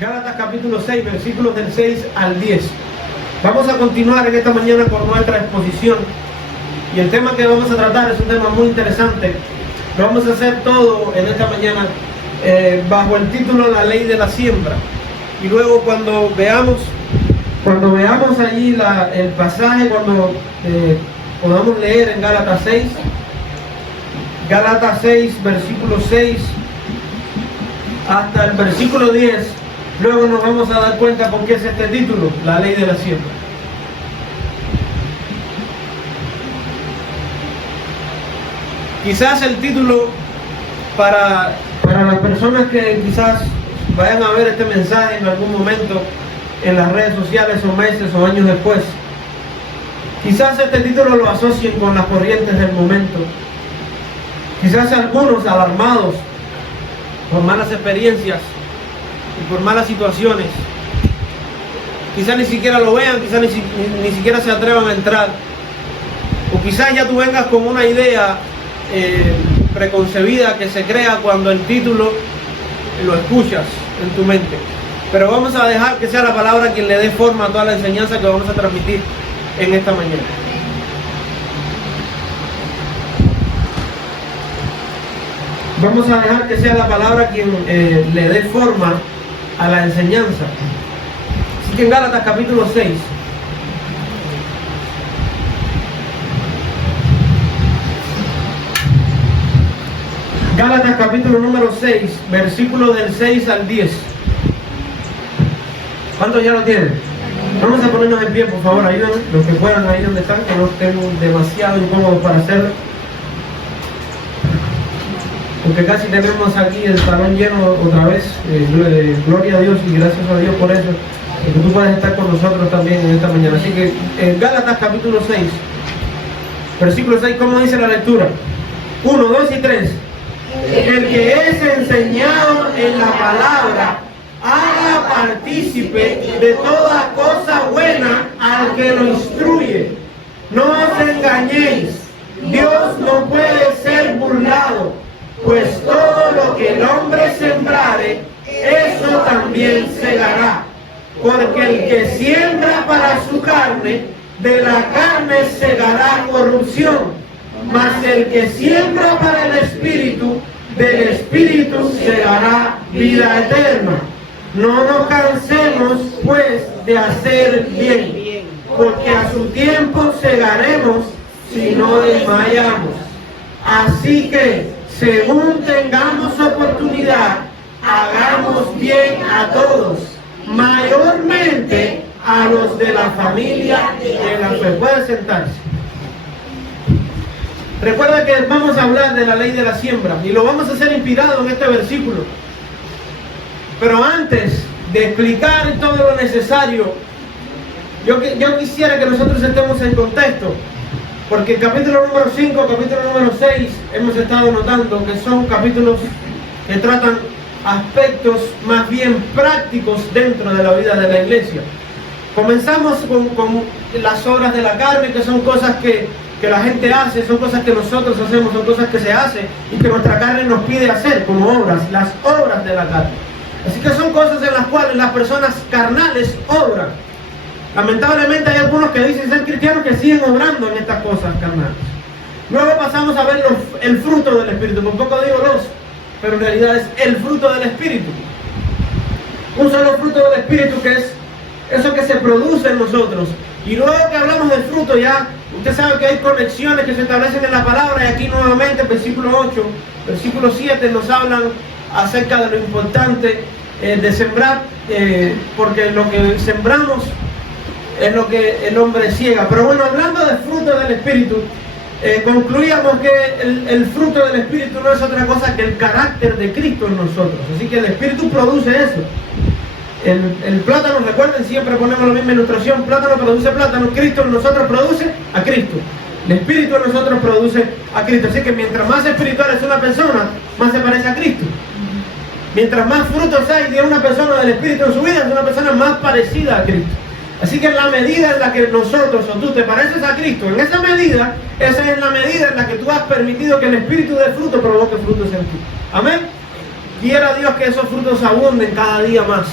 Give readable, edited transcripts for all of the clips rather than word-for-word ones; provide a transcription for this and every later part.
Gálatas capítulo 6, versículos del 6 al 10. Vamos a continuar en esta mañana con nuestra exposición. Y el tema que vamos a tratar es un tema muy interesante. Lo vamos a hacer todo en esta mañana bajo el título La ley de la siembra. Y luego cuando veamos allí el pasaje, cuando podamos leer en Gálatas 6, versículo 6 hasta el versículo 10, luego nos vamos a dar cuenta por qué es este título, la ley de la siembra. Quizás el título para las personas que quizás vayan a ver este mensaje en algún momento en las redes sociales o meses o años después, quizás este título lo asocien con las corrientes del momento. Quizás algunos alarmados por malas experiencias y por malas situaciones, quizás ni siquiera lo vean, quizás ni siquiera se atrevan a entrar, o quizás ya tú vengas con una idea preconcebida que se crea cuando el título lo escuchas en tu mente. Pero vamos a dejar que sea la palabra quien le dé forma a toda la enseñanza que vamos a transmitir en esta mañana. Vamos a dejar que sea la palabra quien le dé forma a la enseñanza. Así que en Gálatas capítulo 6, Gálatas capítulo número 6, versículos del 6 al 10. ¿Cuántos ya lo tienen? Vamos a ponernos en pie, por favor, ayúdenos, los que puedan ahí donde están, que no estén demasiado incómodos para hacerlo. Porque casi tenemos aquí el salón lleno otra vez. Gloria a Dios y gracias a Dios por eso, que tú puedes estar con nosotros también en esta mañana. Así que en Gálatas capítulo 6, versículo 6, ¿cómo dice la lectura? 1, 2 y 3. El que es enseñado en la palabra, haga partícipe de toda cosa buena al que lo instruye. No os engañéis, Dios no puede ser burlado, pues todo lo que el hombre sembrare, eso también segará. Porque el que siembra para su carne, de la carne segará corrupción. Mas el que siembra para el Espíritu, del Espíritu segará vida eterna. No nos cansemos, pues, de hacer bien, porque a su tiempo segaremos si no desmayamos. Así que, según tengamos oportunidad, hagamos bien a todos, mayormente a los de la familia de la fe. Puede sentarse. Recuerda que vamos a hablar de la ley de la siembra y lo vamos a hacer inspirado en este versículo. Pero antes de explicar todo lo necesario, yo quisiera que nosotros estemos en contexto, porque el capítulo número 5, capítulo número 6, hemos estado notando que son capítulos que tratan aspectos más bien prácticos dentro de la vida de la iglesia. Comenzamos con las obras de la carne, que son cosas que la gente hace, son cosas que nosotros hacemos, son cosas que se hacen y que nuestra carne nos pide hacer como obras, las obras de la carne. Así que son cosas en las cuales las personas carnales obran. Lamentablemente hay algunos que dicen ser cristianos que siguen obrando en estas cosas carnales. Luego pasamos a ver el fruto del Espíritu. Por poco digo los, pero en realidad es el fruto del Espíritu. Un solo fruto del Espíritu, que es eso que se produce en nosotros. Y luego que hablamos del fruto, ya usted sabe que hay conexiones que se establecen en la palabra. Y aquí nuevamente, versículo 8, versículo 7 nos hablan acerca de lo importante de sembrar, porque lo que sembramos es lo que el hombre ciega. Pero bueno, hablando del fruto del Espíritu, concluíamos que el fruto del Espíritu no es otra cosa que el carácter de Cristo en nosotros. Así que el Espíritu produce eso. El plátano, recuerden, siempre ponemos la misma ilustración: plátano produce plátano, Cristo en nosotros produce a Cristo. El Espíritu en nosotros produce a Cristo. Así que mientras más espiritual es una persona, más se parece a Cristo. Mientras más frutos hay de una persona del Espíritu en su vida, es una persona más parecida a Cristo. Así que en la medida en la que nosotros o tú te pareces a Cristo, en esa medida, esa es la medida en la que tú has permitido que el Espíritu de fruto provoque frutos en ti. Amén. Quiera Dios que esos frutos abunden cada día más.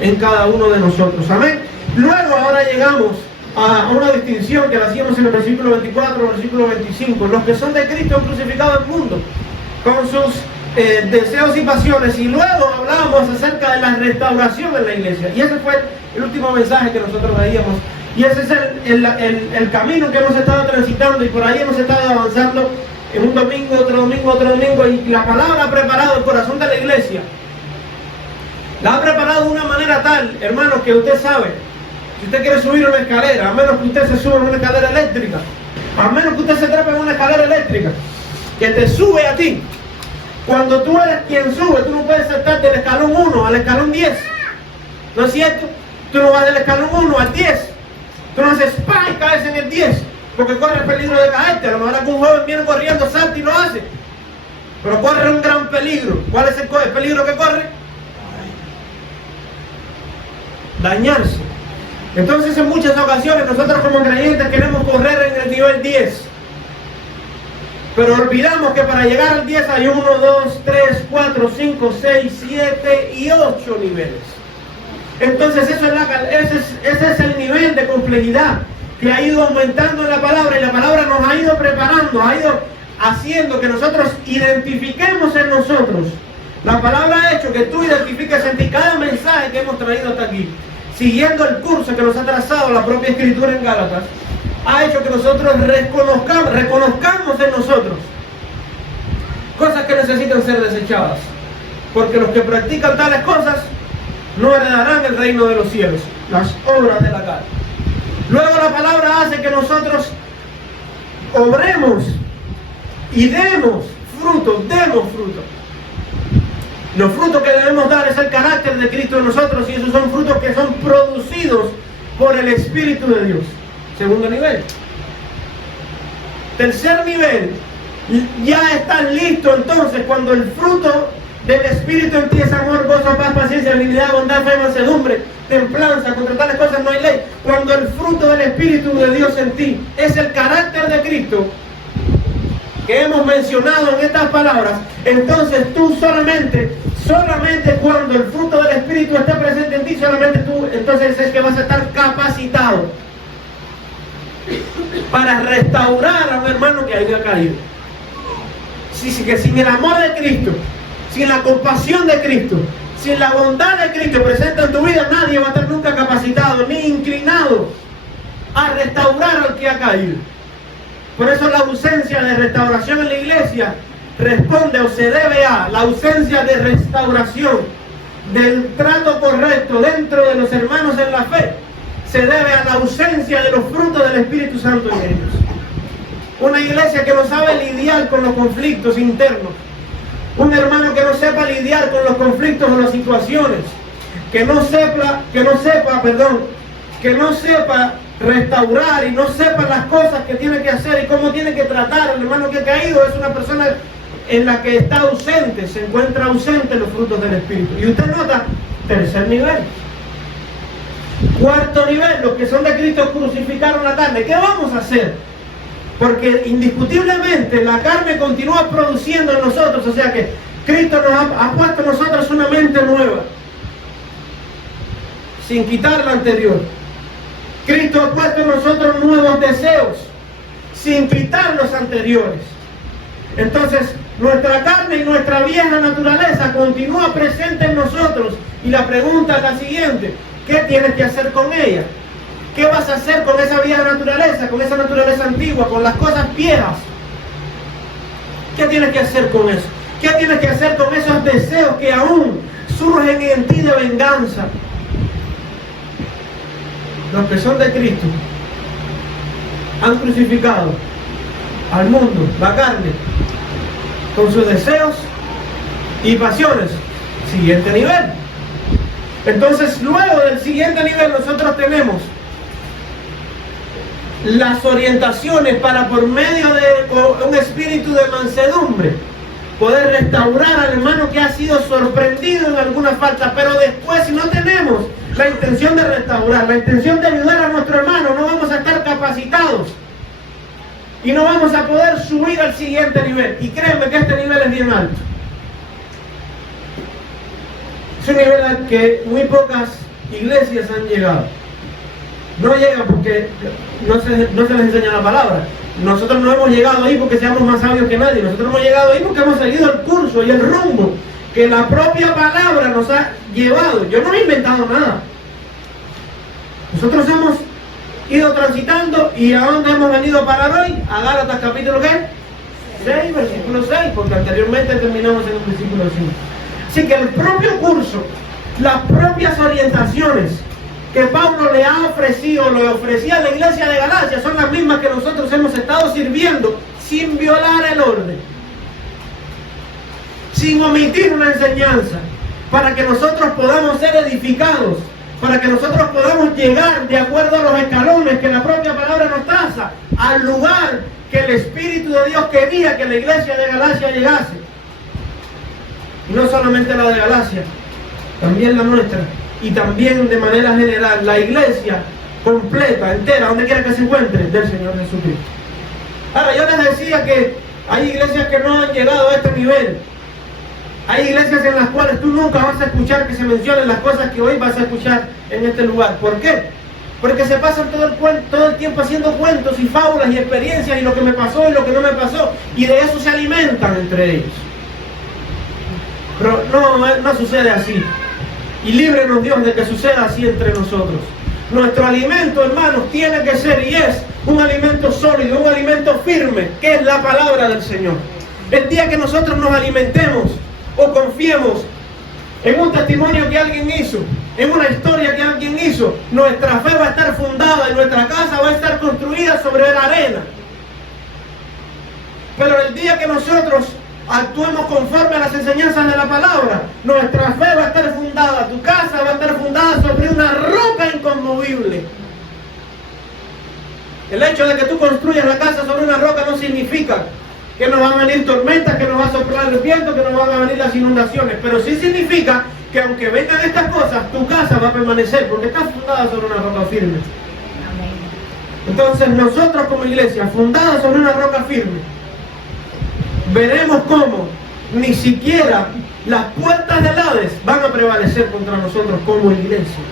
en cada uno de nosotros. Amén. Luego ahora llegamos a una distinción que la hacíamos en el versículo 24, versículo 25. Los que son de Cristo han crucificado al mundo con sus deseos y pasiones. Y luego hablábamos acerca de la restauración en la iglesia. Y ese fue el último mensaje que nosotros veíamos. Y ese es el camino que hemos estado transitando, y por ahí hemos estado avanzando en un domingo, otro domingo, otro domingo. Y la palabra ha preparado el corazón de la iglesia. La ha preparado de una manera tal, hermanos, que usted sabe, si usted quiere subir una escalera, a menos que usted se suba en una escalera eléctrica, a menos que usted se trepe en una escalera eléctrica, que te sube a ti. Cuando tú eres quien sube, tú no puedes saltar del escalón 1 al escalón 10. ¿No es cierto? Tú no vas del escalón 1 al 10. Tú no haces ¡pah! Y caes en el 10, porque corre el peligro de caerte. A lo mejor algún joven viene corriendo, salta y lo hace, pero corre un gran peligro. ¿Cuál es el peligro que corre? Dañarse. Entonces, en muchas ocasiones nosotros como creyentes queremos correr en el nivel 10, pero olvidamos que para llegar al 10 hay 1, 2, 3, 4, 5, 6, 7 y 8 niveles. Entonces ese es el nivel de complejidad que ha ido aumentando en la palabra, y la palabra nos ha ido preparando, ha ido haciendo que nosotros identifiquemos en nosotros. La palabra ha hecho que tú identifiques en ti cada mensaje que hemos traído hasta aquí, siguiendo el curso que nos ha trazado la propia Escritura en Gálatas. Ha hecho que nosotros reconozcamos en nosotros cosas que necesitan ser desechadas, porque los que practican tales cosas no heredarán el reino de los cielos, las obras de la carne. Luego la palabra hace que nosotros obremos y demos fruto. Los frutos que debemos dar es el carácter de Cristo en nosotros, y esos son frutos que son producidos por el Espíritu de Dios. Segundo nivel. Tercer nivel, ya estás listo entonces cuando el fruto del Espíritu en ti es amor, gozo, paz, paciencia, benignidad, bondad, fe, mansedumbre, templanza. Contra tales cosas no hay ley. Cuando el fruto del Espíritu de Dios en ti es el carácter de Cristo que hemos mencionado en estas palabras, entonces tú solamente cuando el fruto del Espíritu esté presente en ti, solamente tú entonces es que vas a estar capacitado para restaurar a un hermano que haya caído. Que sin el amor de Cristo, sin la compasión de Cristo, sin la bondad de Cristo presente en tu vida, nadie va a estar nunca capacitado ni inclinado a restaurar al que ha caído. Por eso la ausencia de restauración en la iglesia responde o se debe a la ausencia de restauración del trato correcto dentro de los hermanos en la fe. Se debe a la ausencia de los frutos del Espíritu Santo en ellos. Una iglesia que no sabe lidiar con los conflictos internos, un hermano que no sepa lidiar con los conflictos o las situaciones, que no sepa restaurar y no sepa las cosas que tiene que hacer y cómo tiene que tratar al hermano que ha caído, es una persona en la que está ausente, se encuentra ausente los frutos del Espíritu. Y usted nota, tercer nivel. Cuarto nivel, los que son de Cristo crucificaron la carne. ¿Qué vamos a hacer? Porque indiscutiblemente la carne continúa produciendo en nosotros, o sea que Cristo nos ha puesto en nosotros una mente nueva, sin quitar la anterior. Cristo ha puesto en nosotros nuevos deseos, sin quitar los anteriores. Entonces, nuestra carne y nuestra vieja naturaleza continúa presente en nosotros, y la pregunta es la siguiente: ¿qué tienes que hacer con ella? ¿Qué vas a hacer con esa vieja naturaleza, con esa naturaleza antigua, con las cosas viejas? ¿Qué tienes que hacer con eso? ¿Qué tienes que hacer con esos deseos que aún surgen en ti de venganza? Los que son de Cristo han crucificado al mundo, la carne, con sus deseos y pasiones. Siguiente nivel. Entonces, luego del siguiente nivel, nosotros tenemos las orientaciones para, por medio de un espíritu de mansedumbre, poder restaurar al hermano que ha sido sorprendido en alguna falta. Pero después, si no tenemos la intención de restaurar, la intención de ayudar a nuestro hermano, no vamos a estar capacitados y no vamos a poder subir al siguiente nivel. Y créanme que este nivel es bien alto. Es un nivel al que muy pocas iglesias han llegado. No llegan porque no se les enseña la palabra. Nosotros no hemos llegado ahí porque seamos más sabios que nadie. Nosotros hemos llegado ahí porque hemos seguido el curso y el rumbo que la propia palabra nos ha llevado. Yo no he inventado nada. Nosotros hemos ido transitando. ¿Y a dónde hemos venido a parar hoy? A Gálatas capítulo ¿qué? 6, versículo 6, porque anteriormente terminamos en el versículo 5. Así que el propio curso, las propias orientaciones que Pablo le ha ofrecido, le ofrecía a la iglesia de Galacia, son las mismas que nosotros hemos estado sirviendo sin violar el orden, sin omitir una enseñanza, para que nosotros podamos ser edificados, para que nosotros podamos llegar de acuerdo a los escalones que la propia palabra nos traza, al lugar que el Espíritu de Dios quería que la iglesia de Galacia llegase. Y no solamente la de Galacia, también la nuestra, y también de manera general la iglesia completa, entera, donde quiera que se encuentre, del Señor Jesucristo. Ahora, yo les decía que hay iglesias que no han llegado a este nivel. Hay iglesias en las cuales tú nunca vas a escuchar que se mencionen las cosas que hoy vas a escuchar en este lugar. ¿Por qué? Porque se pasan todo el tiempo haciendo cuentos y fábulas y experiencias y lo que me pasó y lo que no me pasó, y de eso se alimentan entre ellos. Pero no sucede así. Y líbrenos Dios de que suceda así entre nosotros. Nuestro alimento, hermanos, tiene que ser y es un alimento sólido, un alimento firme, que es la palabra del Señor. El día que nosotros nos alimentemos o confiemos en un testimonio que alguien hizo, en una historia que alguien hizo, nuestra fe va a estar fundada y nuestra casa va a estar construida sobre la arena. Pero el día que nosotros actuemos conforme a las enseñanzas de la palabra, nuestra fe va a estar fundada, tu casa va a estar fundada sobre una roca inconmovible. El hecho de que tú construyas la casa sobre una roca no significa que no van a venir tormentas, que no va a soplar el viento, que no van a venir las inundaciones, pero sí significa que aunque vengan estas cosas, tu casa va a permanecer porque está fundada sobre una roca firme. Entonces nosotros como iglesia, fundada sobre una roca firme, veremos cómo ni siquiera las puertas del Hades van a prevalecer contra nosotros como iglesia,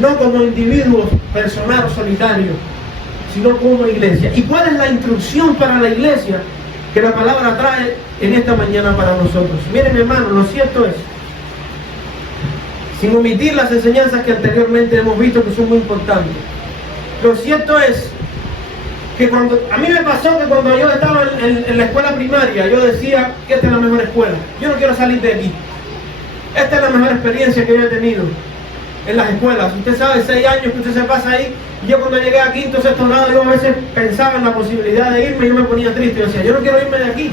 no como individuos personales o solitarios, sino como iglesia. ¿Y cuál es la instrucción para la iglesia que la palabra trae en esta mañana para nosotros? Miren, hermanos, lo cierto es, sin omitir las enseñanzas que anteriormente hemos visto que son muy importantes, lo cierto es que a mí me pasó que cuando yo estaba en la escuela primaria, yo decía que esta es la mejor escuela, yo no quiero salir de aquí, esta es la mejor experiencia que yo he tenido en las escuelas. Usted sabe, 6 años que usted se pasa ahí, y yo cuando llegué a quinto, sexto grado, yo a veces pensaba en la posibilidad de irme y yo me ponía triste, yo decía, yo no quiero irme de aquí,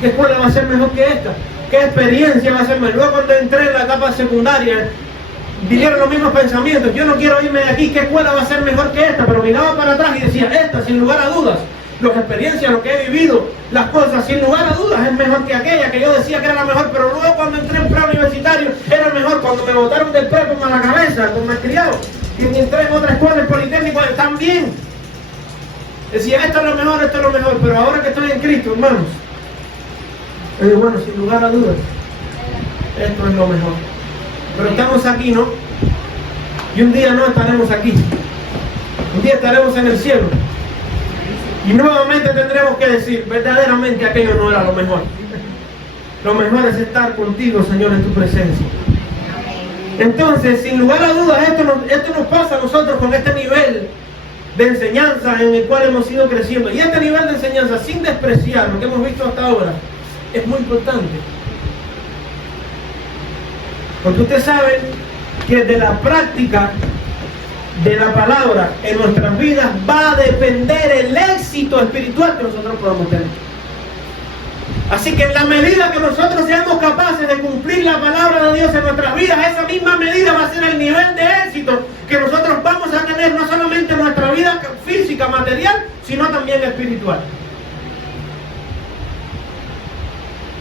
¿qué escuela va a ser mejor que esta? ¿Qué experiencia va a ser mejor? Luego cuando entré en la etapa secundaria, vinieron los mismos pensamientos, yo no quiero irme de aquí, ¿qué escuela va a ser mejor que esta? Pero miraba para atrás y decía, esta, sin lugar a dudas, las experiencias, lo que he vivido, las cosas, sin lugar a dudas, es mejor que aquella que yo decía que era la mejor, pero luego cuando entré en preuniversitario, era mejor. Cuando me botaron del prepo a la cabeza, con malcriado, y entré en otra escuela, el Politécnico, también decía, esto es lo mejor, esto es lo mejor, pero ahora que estoy en Cristo, hermanos, bueno, sin lugar a dudas, esto es lo mejor. Pero estamos aquí, ¿no? Y un día no estaremos aquí. Un día estaremos en el cielo. Y nuevamente tendremos que decir, verdaderamente aquello no era lo mejor. Lo mejor es estar contigo, Señor, en tu presencia. Entonces, sin lugar a dudas, esto nos pasa a nosotros con este nivel de enseñanza en el cual hemos ido creciendo. Y este nivel de enseñanza, sin despreciar lo que hemos visto hasta ahora, es muy importante. Porque usted sabe que de la práctica de la palabra en nuestras vidas va a depender el éxito espiritual que nosotros podamos tener. Así que en la medida que nosotros seamos capaces de cumplir la palabra de Dios en nuestras vidas, esa misma medida va a ser el nivel de éxito que nosotros vamos a tener, no solamente en nuestra vida física, material, sino también espiritual.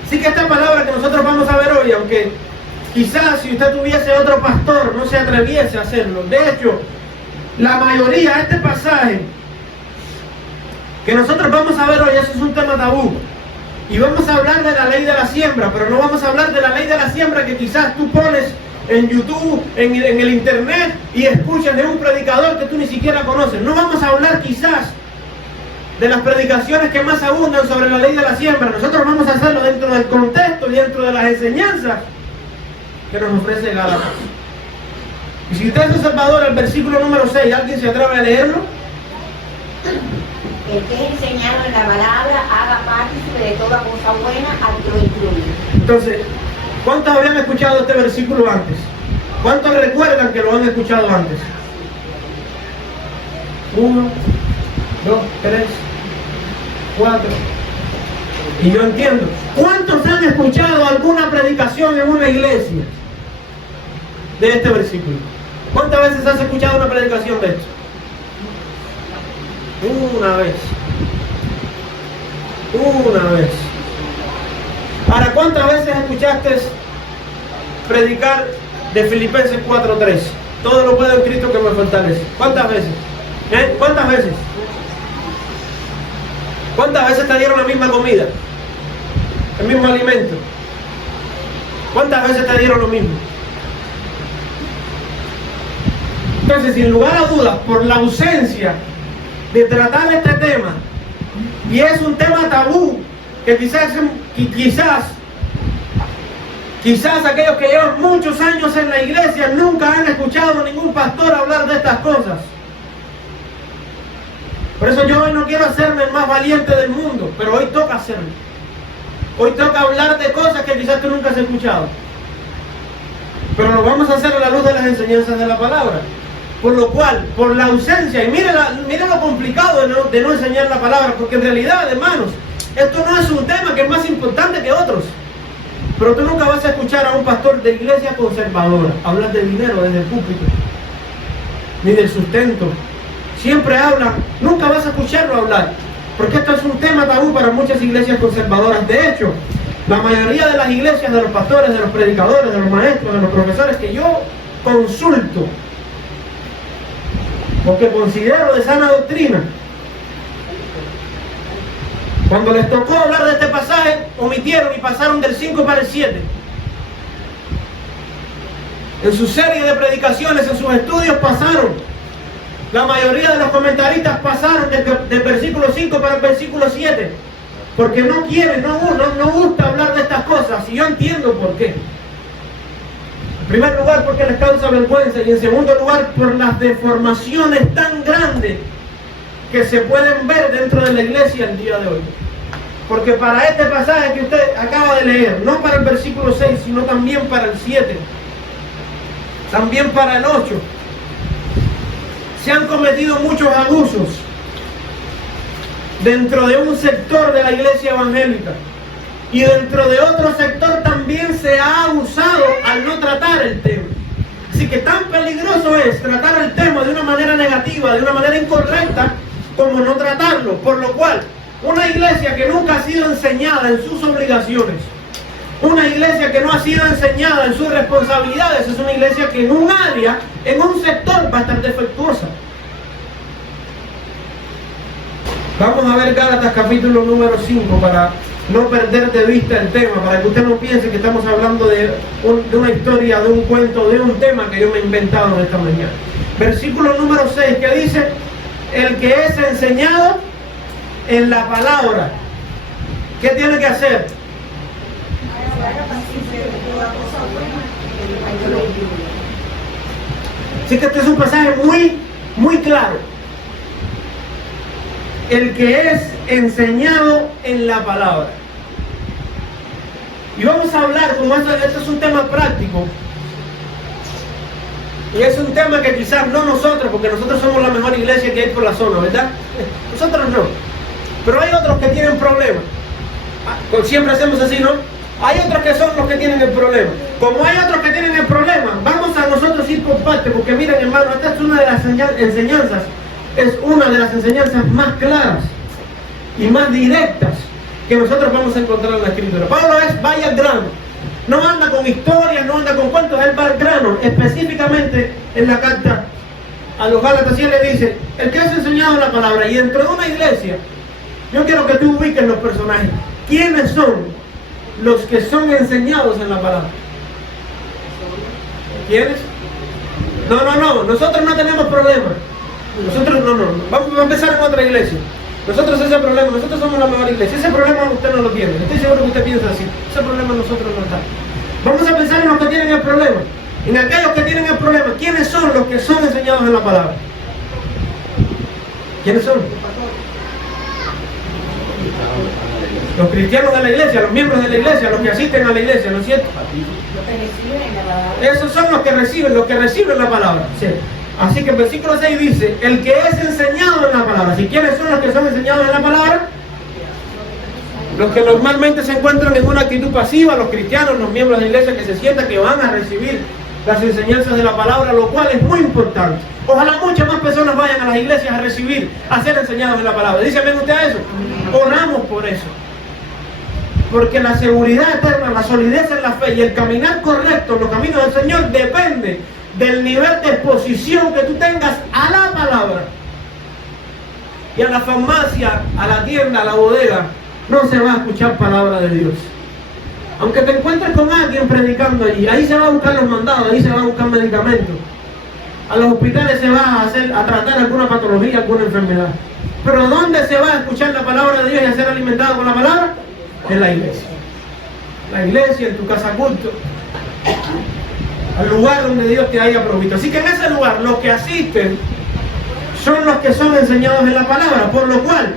Así que esta palabra que nosotros vamos a ver hoy, aunque quizás si usted tuviese otro pastor no se atreviese a hacerlo, de hecho, la mayoría de este pasaje que nosotros vamos a ver hoy, eso es un tema tabú. Y vamos a hablar de la ley de la siembra, pero no vamos a hablar de la ley de la siembra que quizás tú pones en YouTube, en el internet, y escuchas de un predicador que tú ni siquiera conoces. No vamos a hablar quizás de las predicaciones que más abundan sobre la ley de la siembra. Nosotros vamos a hacerlo dentro del contexto y dentro de las enseñanzas que nos ofrece Gálatas. Y si usted es observador, el versículo número 6, ¿alguien se atreve a leerlo? El que es enseñado en la palabra haga partícipe de toda cosa buena al que lo incluye. Entonces, ¿cuántos habían escuchado este versículo antes? ¿Cuántos recuerdan que lo han escuchado antes? 1, 2, 3, 4. Y yo entiendo. ¿Cuántos han escuchado alguna predicación en una iglesia de este versículo? ¿Cuántas veces has escuchado una predicación de esto? Una vez. Una vez. Ahora, ¿cuántas veces escuchaste predicar de Filipenses 4:3? Todo lo puedo en Cristo que me fortalece. ¿Cuántas veces? ¿Cuántas veces? ¿Cuántas veces te dieron la misma comida? El mismo alimento. ¿Cuántas veces te dieron lo mismo? Entonces, sin lugar a dudas, por la ausencia de tratar este tema, y es un tema tabú, que quizás aquellos que llevan muchos años en la iglesia nunca han escuchado a ningún pastor hablar de estas cosas. Por eso yo hoy no quiero hacerme el más valiente del mundo, pero hoy toca hacerlo. Hoy toca hablar de cosas que quizás tú nunca has escuchado, pero lo vamos a hacer a la luz de las enseñanzas de la palabra. Por lo cual, por la ausencia, y mire lo complicado de no enseñar la palabra, porque en realidad, hermanos, esto no es un tema que es más importante que otros. Pero tú nunca vas a escuchar a un pastor de iglesia conservadora hablar de dinero desde el púlpito, ni del sustento. Siempre habla, nunca vas a escucharlo hablar, porque esto es un tema tabú para muchas iglesias conservadoras. De hecho, la mayoría de las iglesias, de los pastores, de los predicadores, de los maestros, de los profesores que yo consulto, porque considero de sana doctrina, cuando les tocó hablar de este pasaje, omitieron y pasaron del 5 para el 7. En su serie de predicaciones, en sus estudios pasaron. La mayoría de los comentaristas pasaron del versículo 5 para el versículo 7. Porque no quieren, no gusta hablar de estas cosas. Y yo entiendo por qué. En primer lugar, porque les causa vergüenza. Y en segundo lugar, por las deformaciones tan grandes que se pueden ver dentro de la iglesia el día de hoy. Porque para este pasaje que usted acaba de leer, no para el versículo 6, sino también para el 7, también para el 8, se han cometido muchos abusos dentro de un sector de la iglesia evangélica. Y dentro de otro sector también se ha abusado al no tratar el tema. Así que tan peligroso es tratar el tema de una manera negativa, de una manera incorrecta, como no tratarlo. Por lo cual, una iglesia que nunca ha sido enseñada en sus obligaciones, una iglesia que no ha sido enseñada en sus responsabilidades, es una iglesia que en un área, en un sector va a estar defectuosa. Vamos a ver Gálatas capítulo número 5 para no perder de vista el tema, para que usted no piense que estamos hablando de una historia, de un cuento, de un tema que yo me he inventado esta mañana. Versículo número 6 que dice: el que es enseñado en la palabra, ¿qué tiene que hacer? Así que este es un pasaje muy claro. El que es enseñado en la palabra. Y vamos a hablar, como esto es un tema práctico, y es un tema que quizás no nosotros, porque nosotros somos la mejor iglesia que hay por la zona, ¿verdad? Nosotros no. Pero hay otros que tienen problemas. Siempre hacemos así, ¿no? Hay otros que son los que tienen el problema. Como hay otros que tienen el problema, vamos a nosotros ir por parte, porque miren, hermano, esta es una de las enseñanzas, es una de las enseñanzas más claras y más directas que nosotros vamos a encontrar en la Escritura. Pablo vaya al grano, no anda con historias, no anda con cuentos, él va al grano. Específicamente en la carta a los Gálatas, y él le dice: el que has enseñado la palabra. Y dentro de una iglesia, yo quiero que tú ubiques los personajes. ¿quiénes son los que son enseñados en la palabra? ¿Quiénes? No, nosotros no tenemos problema. Nosotros no. Vamos a empezar en otra iglesia. Nosotros somos la mejor iglesia. Ese problema usted no lo tiene. Estoy seguro que usted piensa así. Ese problema nosotros no está. Vamos a pensar en los que tienen el problema. En aquellos que tienen el problema. ¿Quiénes son los que son enseñados en la palabra? ¿Quiénes son? Los cristianos de la iglesia, los miembros de la iglesia, los que asisten a la iglesia, ¿no es cierto? Los que reciben la palabra. Esos son los que reciben la palabra. ¿Sí? Así que el versículo 6 dice, el que es enseñado en la palabra. ¿Y quiénes son los que son enseñados en la palabra? Los que normalmente se encuentran en una actitud pasiva, los cristianos, los miembros de la iglesia que se sientan que van a recibir las enseñanzas de la palabra, lo cual es muy importante. Ojalá muchas más personas vayan a las iglesias a recibir, a ser enseñados en la palabra. ¿Dice amén usted a eso? Oramos por eso. Porque la seguridad eterna, la solidez en la fe y el caminar correcto en los caminos del Señor depende del nivel de exposición que tú tengas a la palabra. Y a la farmacia, a la tienda, a la bodega, no se va a escuchar palabra de Dios. Aunque te encuentres con alguien predicando allí, ahí se va a buscar los mandados, ahí se va a buscar medicamentos. A los hospitales se va a tratar alguna patología, alguna enfermedad. Pero ¿dónde se va a escuchar la palabra de Dios y a ser alimentado con la palabra? En la iglesia. La iglesia, en tu casa culto, al lugar donde Dios te haya provisto. Así que en ese lugar los que asisten son los que son enseñados en la palabra, por lo cual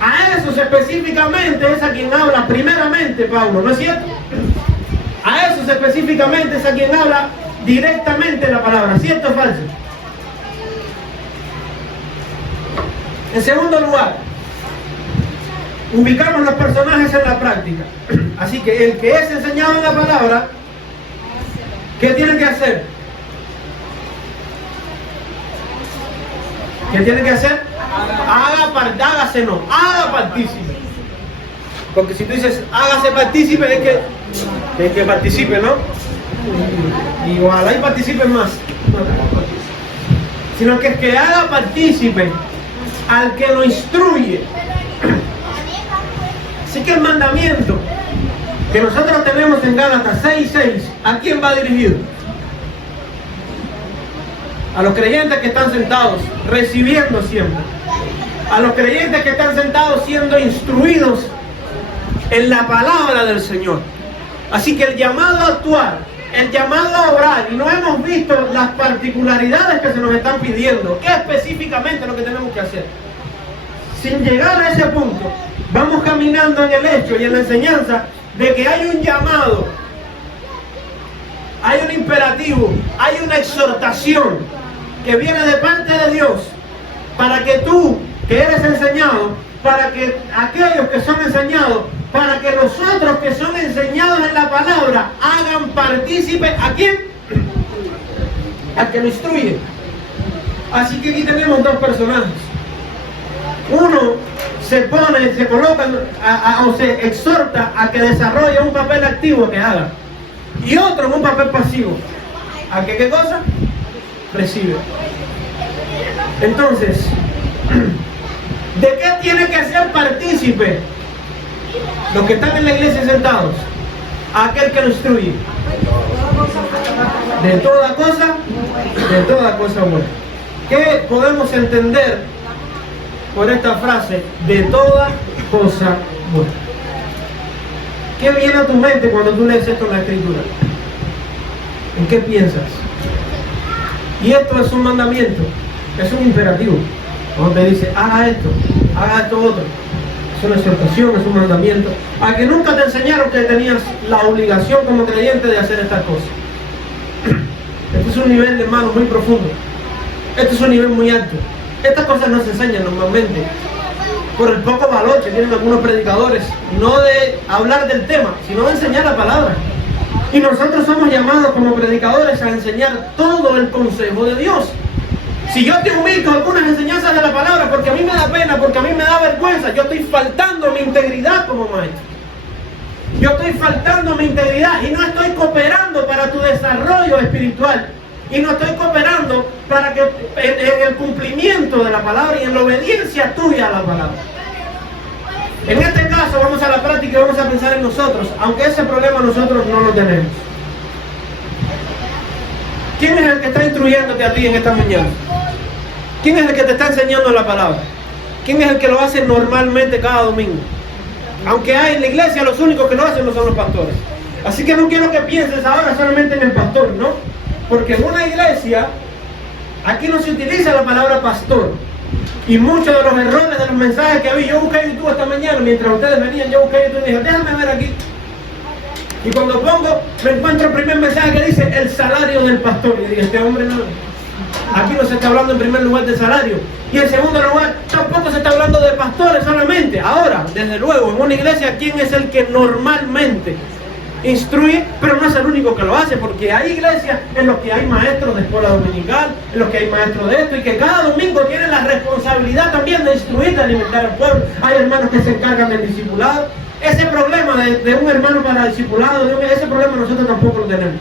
a esos específicamente es a quien habla primeramente Pablo, ¿no es cierto? A esos específicamente es a quien habla directamente la palabra, ¿cierto o falso? En segundo lugar, ubicamos los personajes en la práctica. Así que el que es enseñado en la palabra, ¿qué tiene que hacer? ¿Qué tiene que hacer? Hágase no, haga partícipe. Porque si tú dices hágase partícipe, es que participe, ¿no? Y ojalá y participen más. Sino que es que haga partícipe al que lo instruye. Así que el mandamiento que nosotros tenemos en Gálatas 6:6, ¿a quién va dirigido? A los creyentes que están sentados, recibiendo siempre. A los creyentes que están sentados siendo instruidos en la palabra del Señor. Así que el llamado a actuar, el llamado a orar, y no hemos visto las particularidades que se nos están pidiendo. ¿Qué específicamente es lo que tenemos que hacer? Sin llegar a ese punto, vamos caminando en el hecho y en la enseñanza de que hay un llamado, hay un imperativo, hay una exhortación que viene de parte de Dios para que tú, que eres enseñado, para que aquellos que son enseñados, para que los otros que son enseñados en la palabra hagan partícipe ¿a quién? Al que lo instruye. Así que aquí tenemos dos personajes. Uno se coloca o se exhorta a que desarrolle un papel activo que haga, y otro en un papel pasivo. ¿A que qué cosa? Recibe. Entonces, ¿de qué tiene que ser partícipe los que están en la iglesia sentados? Aquel que lo instruye. De toda cosa buena. ¿Qué podemos entender por esta frase? De toda cosa buena. ¿Qué viene a tu mente cuando tú lees esto en la Escritura? ¿En qué piensas? Y esto es un mandamiento, es un imperativo. Cuando te dice, haga esto otro. Es una exhortación, es un mandamiento. A que nunca te enseñaron que tenías la obligación como creyente de hacer estas cosas. Este es un nivel, hermano, muy profundo. Este es un nivel muy alto. Estas cosas no se enseñan normalmente por el poco valor que tienen algunos predicadores, no de hablar del tema, sino de enseñar la palabra. Y nosotros somos llamados como predicadores a enseñar todo el consejo de Dios. Si yo te omito algunas enseñanzas de la palabra porque a mí me da pena, porque a mí me da vergüenza, yo estoy faltando mi integridad como maestro. Yo estoy faltando mi integridad y no estoy cooperando para tu desarrollo espiritual. Y no estoy cooperando para que en el cumplimiento de la palabra y en la obediencia tuya a la palabra. En este caso vamos a la práctica y vamos a pensar en nosotros, aunque ese problema nosotros no lo tenemos. ¿Quién es el que está instruyéndote a ti en esta mañana? ¿Quién es el que te está enseñando la palabra? ¿Quién es el que lo hace normalmente cada domingo? Aunque hay en la iglesia, los únicos que lo hacen no son los pastores. Así que no quiero que pienses ahora solamente en el pastor, ¿no? Porque en una iglesia, aquí no se utiliza la palabra pastor. Y muchos de los errores de los mensajes que vi, yo busqué YouTube esta mañana, mientras ustedes venían, yo busqué YouTube y dije, déjame ver aquí. Y cuando pongo, me encuentro el primer mensaje que dice, el salario del pastor. Y dije, este hombre no, aquí no se está hablando en primer lugar de salario. Y en segundo lugar, tampoco se está hablando de pastores solamente. Ahora, desde luego, en una iglesia, ¿quién es el que normalmente instruye? Pero no es el único que lo hace, porque hay iglesias en las que hay maestros de escuela dominical, en los que hay maestros de esto, y que cada domingo tienen la responsabilidad también de instruir, de alimentar al pueblo. Hay hermanos que se encargan del discipulado. Ese problema de un hermano para discipulado, ese problema nosotros tampoco lo tenemos.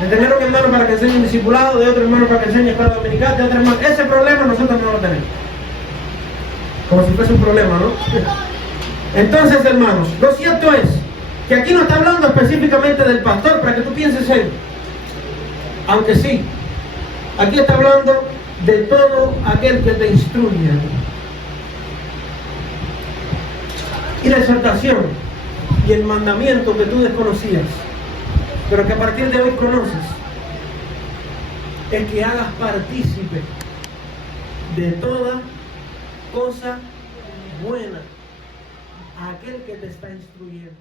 De tener un hermano para que enseñe un discipulado, de otro hermano para que enseñe escuela dominical, de otro hermano. Ese problema nosotros no lo tenemos. Como si fuese un problema, ¿no? Entonces, hermanos, lo cierto es que aquí no está hablando específicamente del pastor, para que tú pienses en, aunque sí, aquí está hablando de todo aquel que te instruye. Y la exhortación y el mandamiento que tú desconocías, pero que a partir de hoy conoces, es que hagas partícipe de toda cosa buena a aquel que te está instruyendo.